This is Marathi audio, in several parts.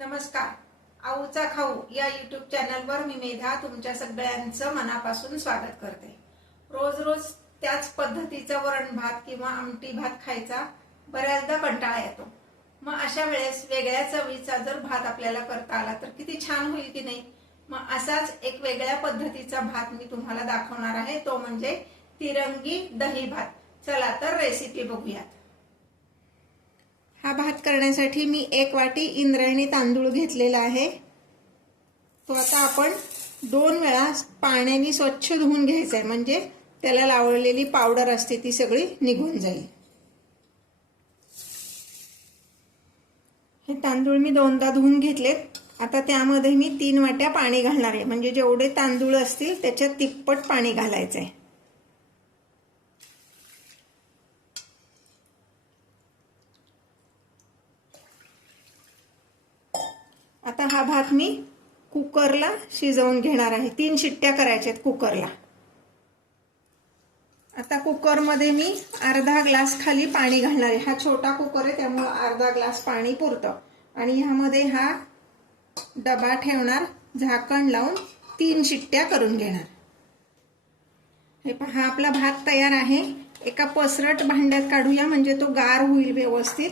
नमस्कार. आऊचा खाऊ या यूट्यूब चॅनलवर मी मेधा तुमच्या सगळ्यांचं मनापासून स्वागत करते. रोज रोज त्याच पद्धतीचा वरण भात किंवा आमटी भात खायचा बऱ्याचदा कंटाळा येतो. मग अशा वेळेस वेगळ्या चवीचा जर भात आपल्याला करता आला तर किती छान होईल की नाही. मग असाच एक वेगळ्या पद्धतीचा भात मी तुम्हाला दाखवणार आहे, तो म्हणजे तिरंगी दही भात. चला तर रेसिपी बघूयात. हा भात करण्यासाठी मी 1 वाटी इंद्रायणी तांदूळ घेतलेला आहे. तो आता आपण 2 वेळा पाण्याने स्वच्छ धुवून घ्यायचा आहे, म्हणजे त्याला लावलेली पावडर असते ती सगळी निघून जाईल. हे तांदूळ मी 2दा धुवून घेतलेत. आता त्यामध्ये मी 3 वाट्या पाणी घालणार आहे, म्हणजे जेवढे तांदूळ असतील त्याच्या तिप्पट पाणी घालायचं आहे. आता हा भात मी कुकरला शिजवून घेणार आहे. 3 शिट्ट्या करायच्या आहेत कुकरला. आता कुकरमध्ये मी अर्धा ग्लास खाली पाणी घालणार आहे. हा छोटा कुकर आहे त्यामुळे अर्धा ग्लास पाणी पुरतं. आणि ह्यामध्ये हा डबा ठेवणार, झाकण लावून 3 शिट्ट्या करून घेणार. हे पहा, हा आपला भात तयार आहे. एका पसरट भांड्यात काढूया, म्हणजे तो गार होईल व्यवस्थित.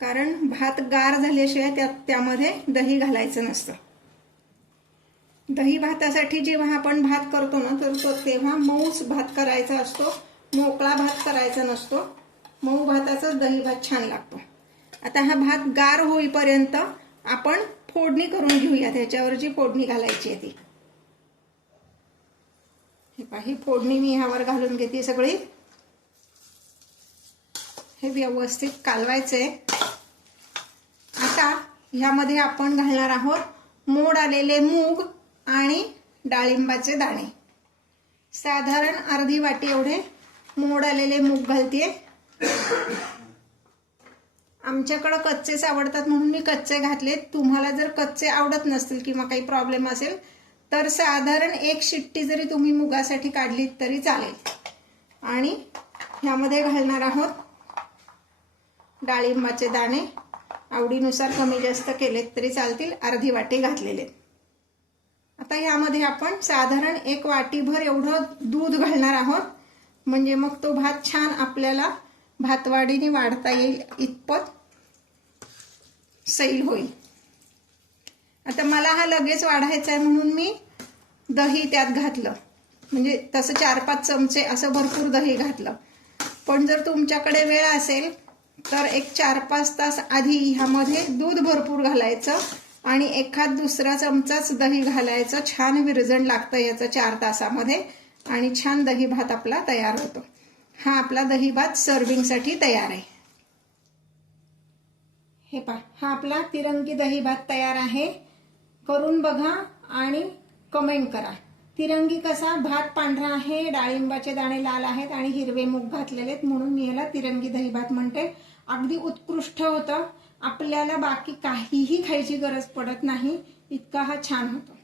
कारण भात गार झाल्याशिवाय त्यामध्ये दही घालायचं नसतं. दही भातासाठी जेव्हा आपण भात करतो ना, तर तेव्हा मऊच भात करायचा असतो, मोकळा भात करायचा नसतो. मऊ भाताचाच दही भात छान लागतो. आता हा भात गार होईपर्यंत आपण फोडणी करून घेऊया. त्याच्यावर जी फोडणी घालायची आहे ती, हे पहा, ही फोडणी मी ह्यावर घालून घेते सगळी. हे व्यवस्थित कालवायचंय. आता ह्यामध्ये आपण घालणार आहोत मोड आलेले मूग आणि डाळिंबाचे दाणे. साधारण अर्धी वाटी एवढे मोड आलेले मूग घालते. आमच्याकडे कच्चेच आवडतात म्हणून मी कच्चे घातले. तुम्हाला जर कच्चे आवडत नसतील किंवा काही प्रॉब्लेम असेल तर साधारण 1 शिट्टी जरी तुम्ही मुगासाठी काढलीत तरी चालेल. आणि ह्यामध्ये घालणार आहोत डाळिंबाचे दाणे. आवडीनुसार कमी जास्त केलेत तरी चालतील. अर्धी वाटी घातलेले. आता ह्यामध्ये आपण साधारण 1 वाटीभर एवढं दूध घालणार आहोत, म्हणजे मग तो भात छान आपल्याला भातवाडीने वाढता येईल इतपत सैल होईल. आता मला हा लगेच वाढायचा आहे म्हणून मी दही त्यात घातलं, म्हणजे तसं 4-5 चमचे असं भरपूर दही घातलं. पण जर तुमच्याकडे वेळ असेल तर एक 4-5 तास आधी ह्यामध्ये दूध भरपूर घालायचं आणि एखाद दुसरा चमचाच दही घालायचं. छान विरजण लागतं याचं 4 तासामध्ये आणि छान दही भात आपला तयार होतो. हा आपला दही भात सर्विंगसाठी तयार आहे. हे पहा, हा आपला तिरंगी दही भात तयार आहे. करून बघा आणि कमेंट करा. तिरंगी कसा, भात पांढरा आहे, डाळिंबाचे दाणे लाल आहेत आणि हिरवे मूग घातलेले आहेत, म्हणून मी ह्याला तिरंगी दही भात म्हणते. अगदी उत्कृष्ट होतं. आपल्याला बाकी काहीही खायची गरज पडत नाही, इतका हा छान होतो.